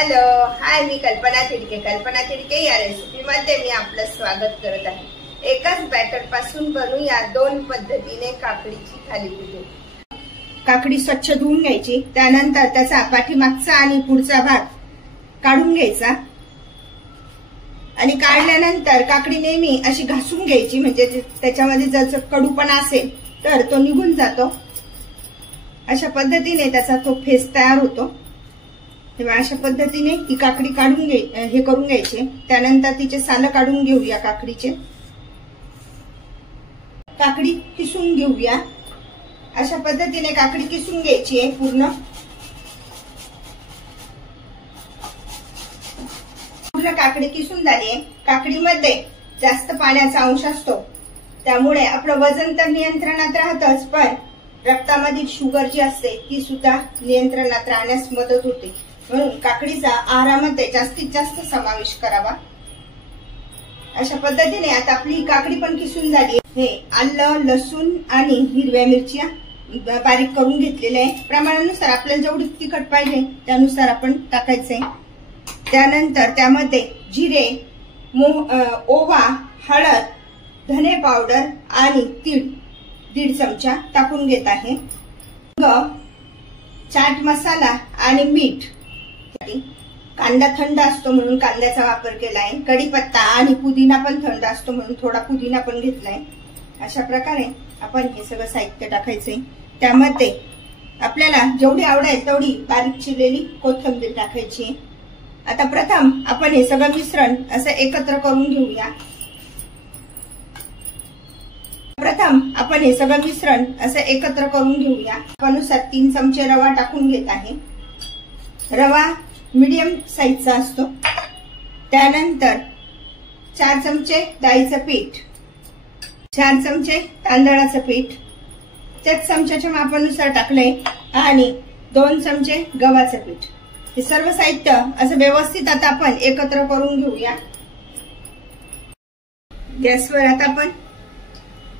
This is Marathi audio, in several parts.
हॅलो हाय, मी कल्पना तिडके. कल्पना तिडके या रेसिपी मध्ये मी आपलं स्वागत करत आहे. एकाच बॅटर पासून बनवूया दोन पद्धतीने काकडीची थालीपीठे. काकडी स्वच्छ धुवून घ्यायची, त्यानंतर त्याचा पाठीमागचा आणि पुढचा भाग काढून घ्यायचा आणि काढल्यानंतर काकडी नेहमी अशी घासून घ्यायची, म्हणजे त्याच्यामध्ये जर कडूपणा असेल तर तो निघून जातो. अशा पद्धतीने त्याचा तो फेस तयार होतो. तेव्हा अशा पद्धतीने ही काकडी काढून हे करून घ्यायचे. त्यानंतर तिचे साल काढून घेऊया. काकडीचे काकडी किसून घेऊया. अशा पद्धतीने काकडी किसून घ्यायची आहे पूर्ण काकडी किसून झाली आहे. काकडीमध्ये जास्त पाण्याचा अंश असतो, त्यामुळे आपलं वजन तर नियंत्रणात राहतच, पण रक्तामधील शुगर जी असते ती सुद्धा नियंत्रणात राहण्यास मदत होते. म्हणून काकडीचा आहारामध्ये जास्तीत जास्त समावेश करावा. अशा पद्धतीने आता आपली काकडी पण किसून झाली. हे आलं, लसूण आणि हिरव्या मिरच्या बारीक करून घेतलेल्या आहे. प्रमाणानुसार आपल्याला जेवढी तिखट पाहिजे त्यानुसार आपण टाकायचंय. त्यानंतर त्यामध्ये जिरे, ओवा, हळद, धने पावडर आणि तीळ 1.5 चमचा टाकून घेत आहे. चाट मसाला आणि मीठ. कांदा थंड असतो म्हणून कांद्याचा वापर केला आहे. कढीपत्ता आणि पुदिना पण थंड असतो म्हणून थोडा पुदिना पण घेतलाय. अशा प्रकारे आपण हे सगळं साहित्य टाकायचंय. त्यामध्ये आपल्याला जेवढी आवडेल तेवढी बारीक चिरलेली कोथिंबीर टाकायची. आता प्रथम आपण हे सगळं मिश्रण असं एकत्र करून घेऊया. अनुसार 3 चमचे रवा टाकून घेत आहे. रवा मीडियम साईजचा असतो. त्यानंतर 4 चमचे डाळीचं पीठ, 4 चमचे तांदळाचं पीठ, त्याच चमच्याच्या मापानुसार टाकलंय आणि 2 चमचे गव्हाचं पीठ. हे सर्व साहित्य असं व्यवस्थित आता आपण एकत्र करून घेऊया. गॅसवर आता आपण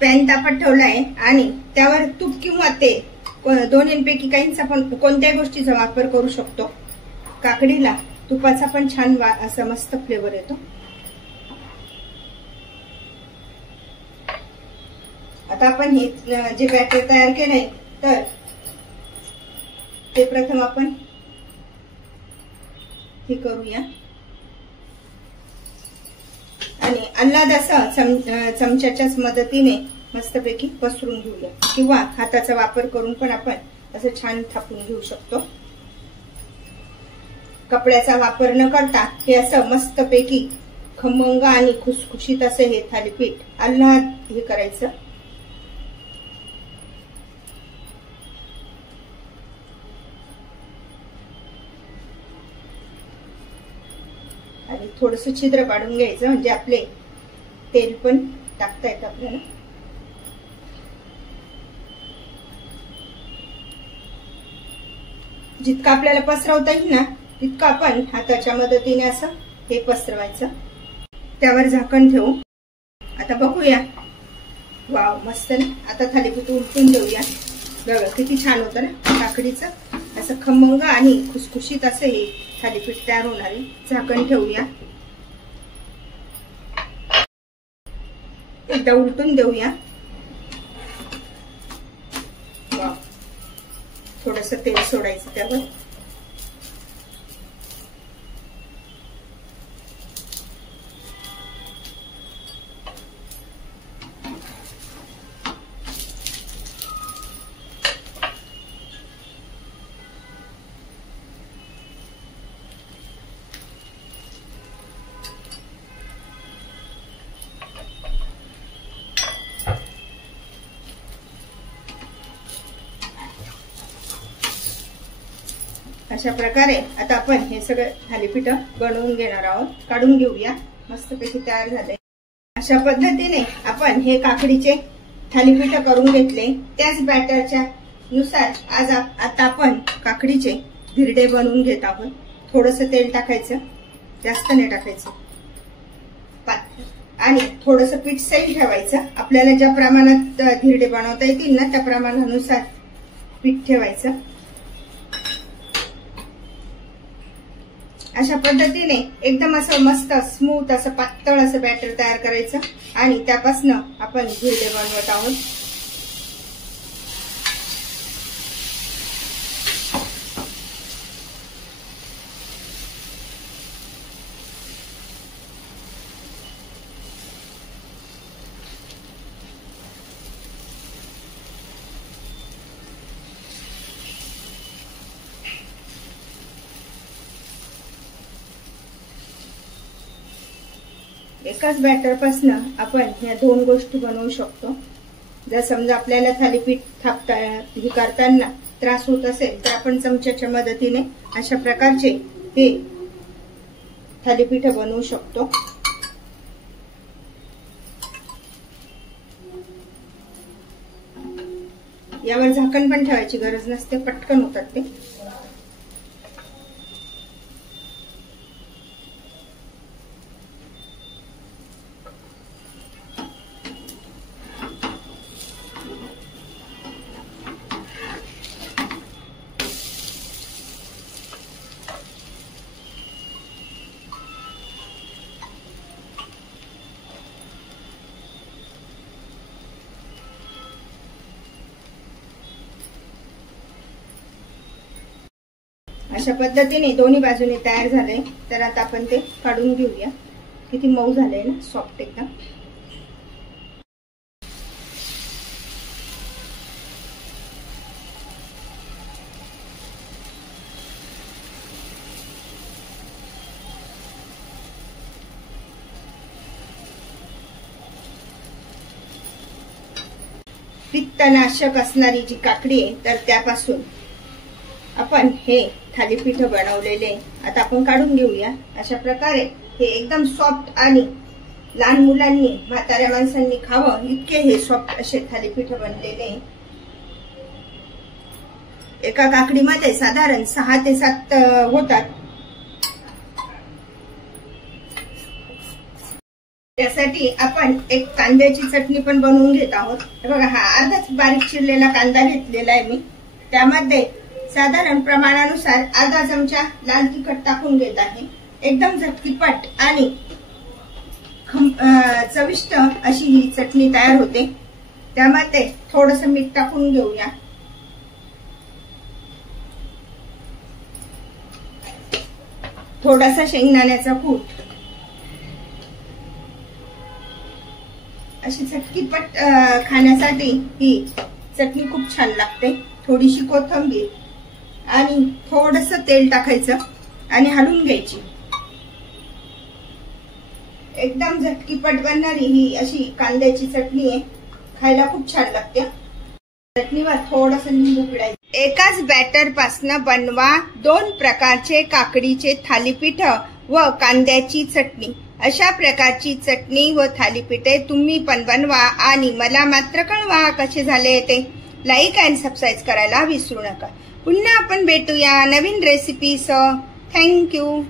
पॅन तापत ठेवला आहे आणि त्यावर तूप किंवा तेल दोन्हीपैकी काहींचा पण कोणत्याही गोष्टीचा वापर करू शकतो. काकडीला तुपाचा पण छान असा मस्त फ्लेवर येतो. आता आपण हे जे बॅटर तयार केलंय तर ते प्रथम आपण हे करूया आणि अंदाजाचा चमच्याच्याच मदतीने मस्तपैकी पसरून घेऊया, किंवा हाताचा वापर करून पण आपण असं छान थापून घेऊ शकतो. कपड्याचा वापर न करता हे असं मस्तपैकी खमंग आणि खुसखुशीत असं हे थालीपीठ आल्हाद हे करायचं. आणि थोडस छिद्र पाडून घ्यायचं, म्हणजे आपले तेल पण टाकता येतं आपल्याला. जितकं आपल्याला पसरवता येईल ना तितकं आपण हाताच्या मदतीने असं हे पसरवायचं. त्यावर झाकण ठेवू. आता बघूया. वाव, मस्त ना. आता थालीपीठ उलटून देऊया. बघा किती छान होतं ना काकडीचं. असं खमंग आणि खुसखुशीत असं हे थालीपीठ तयार होणार आहे. झाकण ठेवूया. एकदा उलटून देऊया. वाव, थोडस तेल सोडायचं त्यावर. अशा प्रकारे आता आपण हे सगळं थालीपीठ बनवून घेणार आहोत. काढून घेऊया. मस्तपैकी तयार झाले. अशा पद्धतीने आपण हे काकडीचे थालीपीठ करून घेतले. त्याच बॅटरच्या नुसार आज आता आपण काकडीचे धिरडे बनवून घेत आहोत. थोडस तेल टाकायचं, जास्त नाही टाकायचं, आणि थोडस पीठ सैल ठेवायचं. आपल्याला ज्या प्रमाणात धिरडे बनवता येतील ना त्या प्रमाणानुसार पीठ ठेवायचं. अशा पद्धतीने एकदम असं मस्त स्मूथ असं पातळ असं बॅटर तयार करायचं आणि त्यापासून आपण धिरडे बनवत आहोत. एकाच बॅटर पासून आपण ह्या दोन गोष्टी बनवू शकतो. जर समजा आपल्याला थालीपीठ हे करताना त्रास होत असेल तर आपण चमच्याच्या मदतीने अशा प्रकारचे हे थालीपीठ बनवू शकतो. यावर झाकण पण ठेवायची गरज नसते, पटकन होतात ते. अशा पद्धतीने दोन्ही बाजूने तयार झाले. तर आता आपण ते काढून घेऊया. किती मऊ झाले ना, सॉफ्ट एकदम. पित्तनाशक असणारी जी काकडी आहे तर त्यापासून आपण हे थालीपीठ बनवलेले आता आपण काढून घेऊया. अशा प्रकारे हे एकदम सॉफ्ट आणि लहान मुलांनी म्हाताऱ्या माणसांनी खावं इतके हे सॉफ्ट असे थालीपीठ बनलेले. एका काकडीमध्ये साधारण 6 ते 7 होतात. त्यासाठी आपण एक कांद्याची चटणी पण बनवून घेत आहोत. बघा, हा अर्धाच बारीक चिरलेला कांदा घेतलेला आहे मी. त्यामध्ये साधारण प्रमाणानुसार अर्धा चमचा लाल तिखट टाकून घेत आहे. एकदम झटकीपट आणि चविष्ट अशी ही चटणी तयार होते. त्यामध्ये थोडंसं मीठ टाकून घेऊया. थोडासा शेंगदाण्याचा कूट. अशी झटकीपट खाण्यासाठी ही चटणी खूप छान लागते. थोडीशी कोथिंबीर आणि थोडंसं तेल टाकायचं आणि हलवून घ्यायची. एकदम झटकीपट बनणारी ही अशी कांद्याची चटणी आहे. खायला खूप छान लागते. चटणीवर थोडंसं लिंबू पिळायचं. एकाच बॅटर पासून बनवा 2 प्रकारचे काकडीचे थालीपीठ व कांद्याची चटणी. अशा प्रकारची चटणी व थालीपीठे तुम्ही पण बनवा आणि मला मात्र कळवा कसे झाले ते. लाईक आणि सबस्क्राईब करायला विसरू नका. पुन्हा आपण भेटूया नवीन रेसिपीसह. थँक्यू.